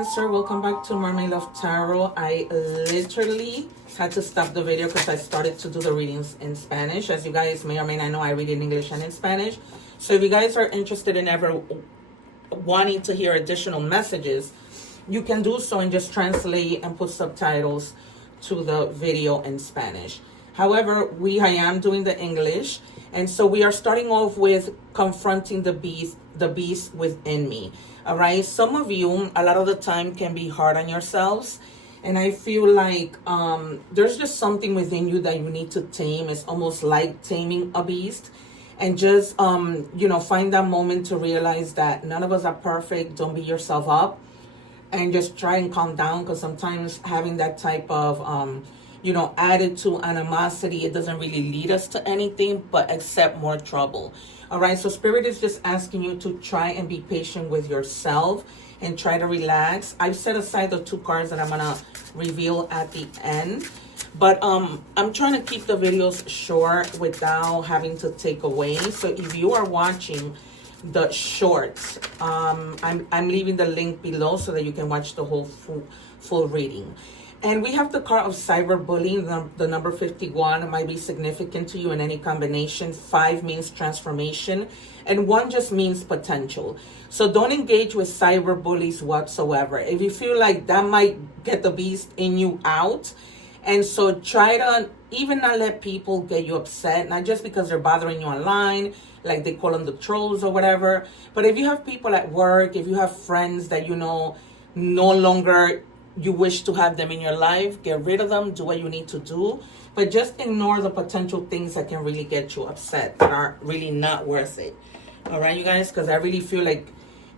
Cancer, welcome back to Mermaid Love Tarot. I literally had to stop the video because I started to do the readings in Spanish. As you guys may or may not know, I read in English and in Spanish. So if you guys are interested in ever wanting to hear additional messages, you can do so and just translate and put subtitles to the video in Spanish. However, I am doing the English, and so we are starting off with confronting the beast within me. All right, some of you a lot of the time can be hard on yourselves, and I feel like there's just something within you that you need to tame. It's almost like taming a beast, and just find that moment to realize that none of us are perfect. Don't beat yourself up, and just try and calm down, because sometimes having that type of attitude, animosity, it doesn't really lead us to anything but except more trouble. All right, so Spirit is just asking you to try and be patient with yourself and try to relax. I've set aside the 2 cards that I'm gonna reveal at the end, but I'm trying to keep the videos short without having to take away. So if you are watching the shorts, I'm leaving the link below so that you can watch the whole full reading. And we have the card of cyberbullying. The number 51 might be significant to you in any combination. 5 means transformation, and 1 just means potential. So don't engage with cyberbullies whatsoever. If you feel like that might get the beast in you out, and so try to even not let people get you upset, not just because they're bothering you online, like they call them the trolls or whatever. But if you have people at work, if you have friends that no longer you wish to have them in your life, get rid of them, do what you need to do, but just ignore the potential things that can really get you upset, that are really not worth it. All right, you guys, because I really feel like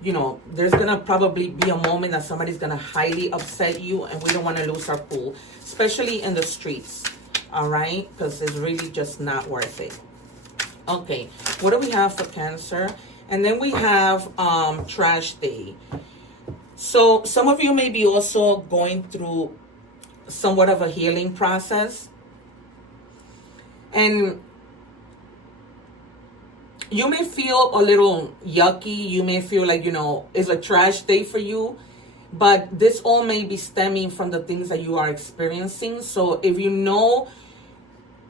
there's gonna probably be a moment that somebody's gonna highly upset you, and we don't want to lose our cool, especially in the streets. All right, because it's really just not worth it. Okay, what do we have for Cancer? And then we have trash day. So some of you may be also going through somewhat of a healing process, and you may feel a little yucky. You may feel like, it's a trash day for you, but this all may be stemming from the things that you are experiencing. So if you know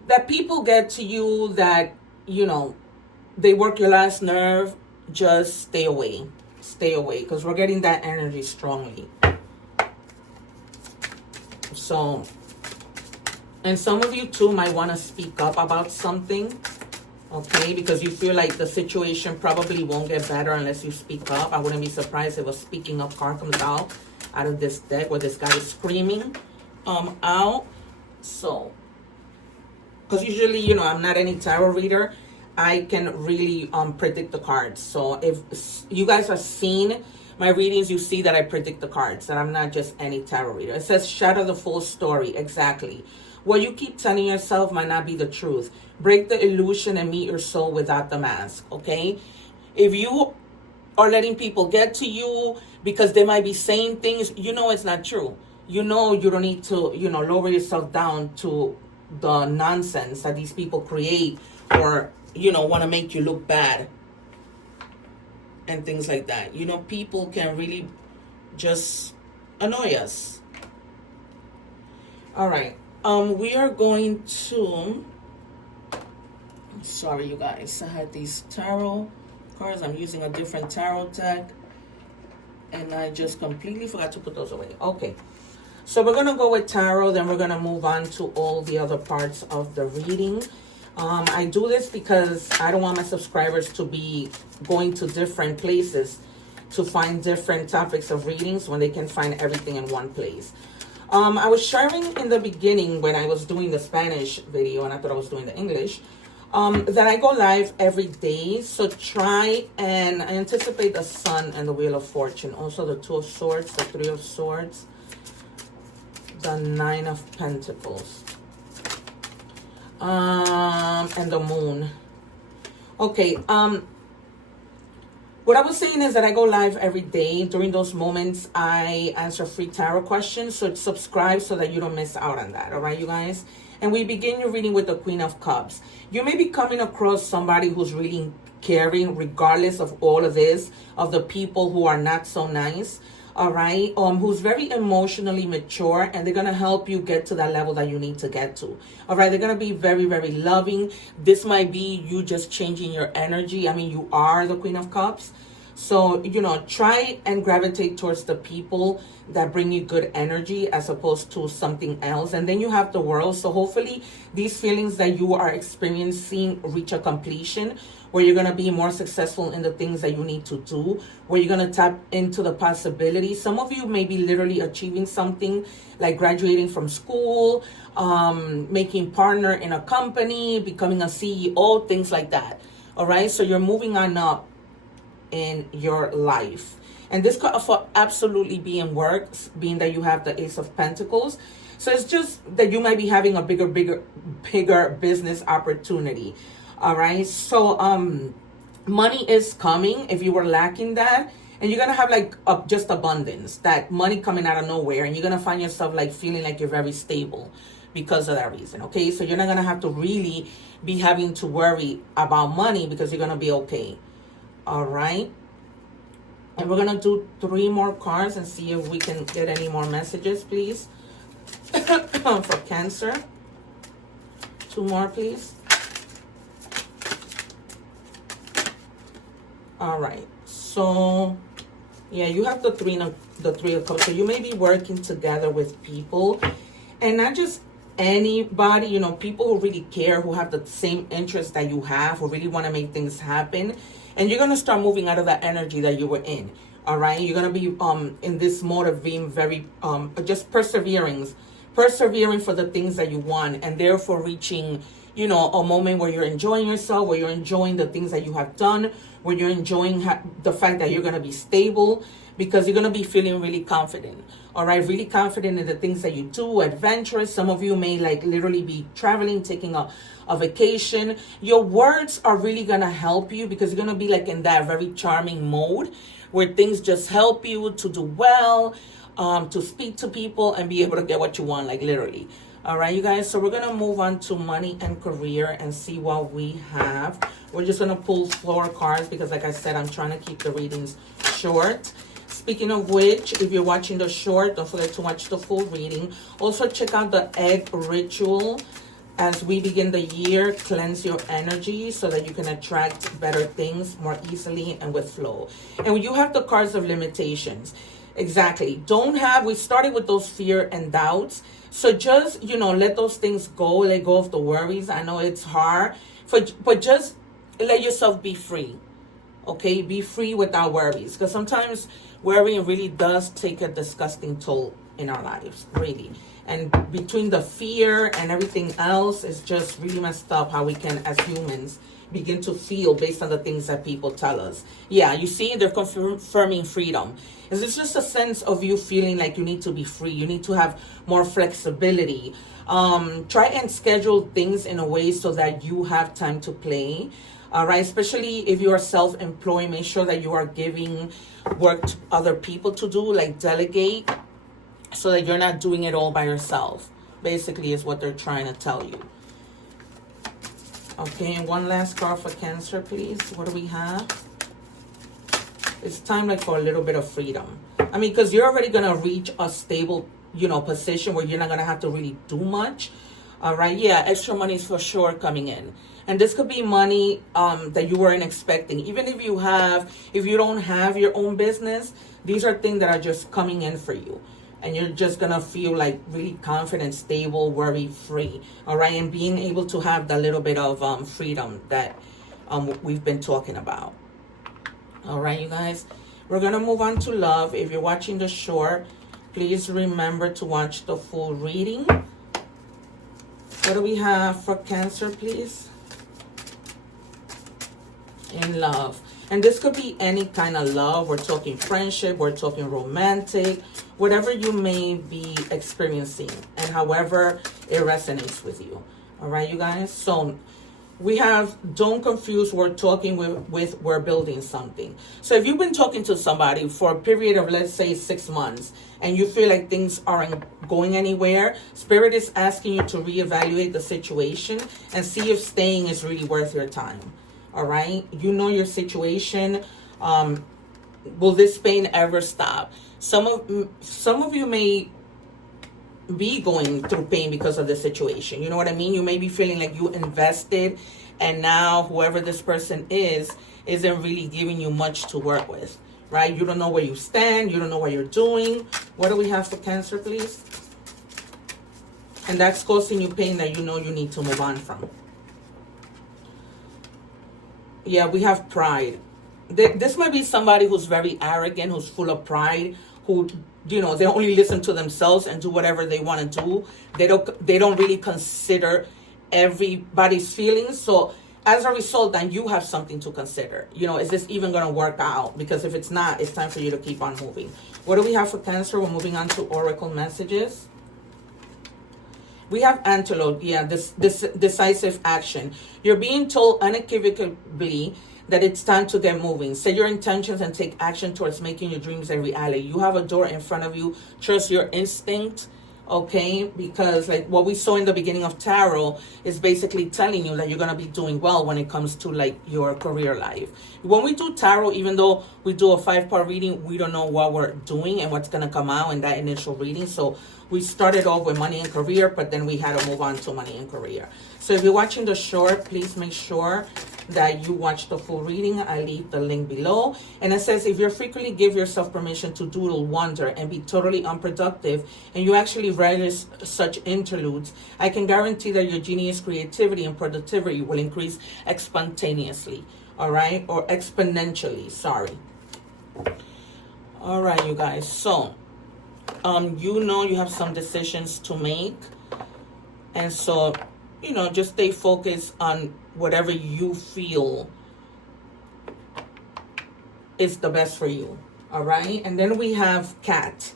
that people get to you, that, they work your last nerve, just stay away. Stay away, because we're getting that energy strongly. So, and some of you too might want to speak up about something, okay, because you feel like the situation probably won't get better unless you speak up. I wouldn't be surprised if a speaking up card comes out of this deck, where this guy is screaming out. So, because usually, I'm not any tarot reader, I can really predict the cards. So if you guys have seen my readings, you see that I predict the cards, that I'm not just any tarot reader. It says shatter the full story. Exactly. What you keep telling yourself might not be the truth. Break the illusion and meet your soul without the mask. Okay? If you are letting people get to you because they might be saying things, it's not true. You don't need to, lower yourself down to the nonsense that these people create, or want to make you look bad and things like that. People can really just annoy us. All right. We are going to, sorry you guys, I had these tarot cards. I'm using a different tarot deck, and I just completely forgot to put those away. Okay. So we're going to go with tarot, then we're going to move on to all the other parts of the reading. I do this because I don't want my subscribers to be going to different places to find different topics of readings when they can find everything in one place. I was sharing in the beginning when I was doing the Spanish video, and I thought I was doing the English, that I go live every day. So try, and I anticipate the Sun and the Wheel of Fortune. Also the 2 of Swords, the 3 of Swords, the 9 of Pentacles. And the Moon. Okay, what I was saying is that I go live every day. During those moments, I answer free tarot questions. So subscribe so that you don't miss out on that. All right, you guys? And we begin your reading with the Queen of Cups. You may be coming across somebody who's really caring, regardless of all of this, of the people who are not so nice. all right, who's very emotionally mature, and they're gonna help you get to that level that you need to get to. All right, they're gonna be very, very loving. This might be you just changing your energy. I mean, you are the Queen of Cups. So, you know, try and gravitate towards the people that bring you good energy as opposed to something else. And then you have the World. So hopefully these feelings that you are experiencing reach a completion, where you're going to be more successful in the things that you need to do, where you're going to tap into the possibilities. Some of you may be literally achieving something like graduating from school, making partner in a company, becoming a CEO, things like that. All right. So you're moving on up in your life. And this could for absolutely be in work, being that you have the Ace of Pentacles. So it's just that you might be having a bigger business opportunity. All right. So money is coming if you were lacking that. And you're going to have like just abundance, that money coming out of nowhere. And you're going to find yourself like feeling like you're very stable because of that reason. Okay. So you're not going to have to really be having to worry about money because you're going to be okay. All right. And we're going to do 3 more cards and see if we can get any more messages, please. For Cancer. 2 more, please. All right. So, yeah, you have the three of Cups. So you may be working together with people, and not just anybody, you know, people who really care, who have the same interests that you have, who really want to make things happen. And you're going to start moving out of that energy that you were in. All right. You're going to be in this mode of being very just persevering for the things that you want, and therefore reaching, you know, a moment where you're enjoying yourself, where you're enjoying the things that you have done, where you're enjoying the fact that you're going to be stable, because you're going to be feeling really confident. All right. Really confident in the things that you do, adventurous. Some of you may like literally be traveling, taking a vacation. Your words are really going to help you, because you're going to be like in that very charming mode where things just help you to do well, to speak to people and be able to get what you want, like literally. All right, you guys. So we're going to move on to money and career and see what we have. We're just going to pull 4 cards because, like I said, I'm trying to keep the readings short. Speaking of which, if you're watching the short, don't forget to watch the full reading. Also, check out the egg ritual as we begin the year. Cleanse your energy so that you can attract better things more easily and with flow. And when you have the cards of limitations, exactly. We started with those fear and doubts. So just, you know, let those things go. Let go of the worries. I know it's hard, but just let yourself be free. Okay, be free without worries. Because sometimes worrying really does take a disgusting toll in our lives, really. And between the fear and everything else, it's just really messed up how we can, as humans, begin to feel based on the things that people tell us. Yeah, you see, they're confirming freedom. It's just a sense of you feeling like you need to be free. You need to have more flexibility. Try and schedule things in a way so that you have time to play. All right, especially if you are self-employed, make sure that you are giving work to other people to do, like delegate, so that you're not doing it all by yourself. Basically is what they're trying to tell you. Okay, and one last card for Cancer, please. What do we have? It's time like for a little bit of freedom. I mean, because you're already going to reach a stable, you know, position where you're not going to have to really do much. All right, yeah, extra money is for sure coming in. And this could be money that you weren't expecting. Even if you don't have your own business, these are things that are just coming in for you. And you're just going to feel like really confident, stable, worry-free. All right, and being able to have that little bit of freedom that we've been talking about. All right, you guys. We're going to move on to love. If you're watching the short, please remember to watch the full reading. What do we have for Cancer, please? In love. And this could be any kind of love. We're talking friendship. We're talking romantic. Whatever you may be experiencing. And however it resonates with you. All right, you guys. So we have, don't confuse we're talking with we're building something. So if you've been talking to somebody for a period of, let's say, 6 months, and you feel like things aren't going anywhere, Spirit is asking you to reevaluate the situation and see if staying is really worth your time. All right. You know your situation. Will this pain ever stop? Some of you may be going through pain because of the situation. You know what I mean? You may be feeling like you invested, and now whoever this person isn't really giving you much to work with, right? You don't know where you stand. You don't know what you're doing. What do we have for Cancer, please? And that's causing you pain that you know you need to move on from. Yeah, we have pride. This might be somebody who's very arrogant, who's full of pride, who, you know, they only listen to themselves and do whatever they want to do. They don't really consider everybody's feelings. So as a result, then you have something to consider. You know, is this even going to work out? Because if it's not, it's time for you to keep on moving. What do we have for Cancer? We're moving on to Oracle messages. We have Antelope. Yeah, this decisive action. You're being told unequivocally that it's time to get moving. Set your intentions and take action towards making your dreams a reality. You have a door in front of you. Trust your instinct, okay? Because like what we saw in the beginning of tarot is basically telling you that you're going to be doing well when it comes to like your career life. When we do tarot, even though we do a 5-part reading, we don't know what we're doing and what's going to come out in that initial reading. So we started off with money and career, but then we had to move on to money and career. So if you're watching the short, please make sure that you watch the full reading. I leave the link below. And it says, if you frequently give yourself permission to doodle, wonder, and be totally unproductive, and you actually relish such interludes, I can guarantee that your genius, creativity, and productivity will increase spontaneously. All right? Or exponentially. Sorry. All right, you guys. So, you know you have some decisions to make. And so, you know, just stay focused on whatever you feel is the best for you. All right. And then we have Cat.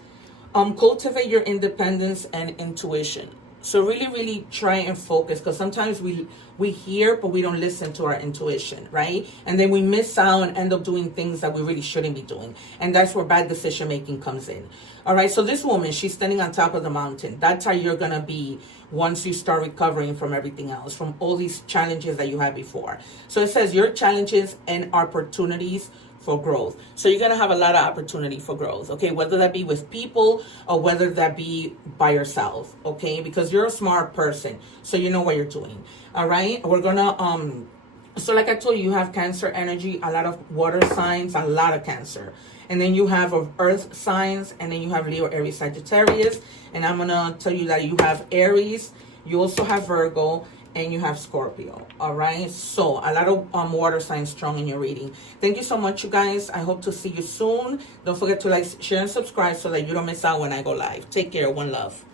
Cultivate your independence and intuition. So really, really try and focus, because sometimes we hear, but we don't listen to our intuition, right? And then we miss out and end up doing things that we really shouldn't be doing. And that's where bad decision making comes in. All right. So this woman, she's standing on top of the mountain. That's how you're going to be once you start recovering from everything else, from all these challenges that you had before. So it says your challenges and opportunities for growth. So you're going to have a lot of opportunity for growth, okay? Whether that be with people or whether that be by yourself, okay? Because you're a smart person, so you know what you're doing, all right? We're going to, so like I told you, you have Cancer energy, a lot of water signs, a lot of Cancer. And then you have earth signs, and then you have Leo, Aries, Sagittarius. And I'm going to tell you that you have Aries, you also have Virgo, and you have Scorpio. All right. So a lot of water signs strong in your reading. Thank you so much, you guys. I hope to see you soon. Don't forget to like, share, and subscribe so that you don't miss out when I go live. Take care. One love.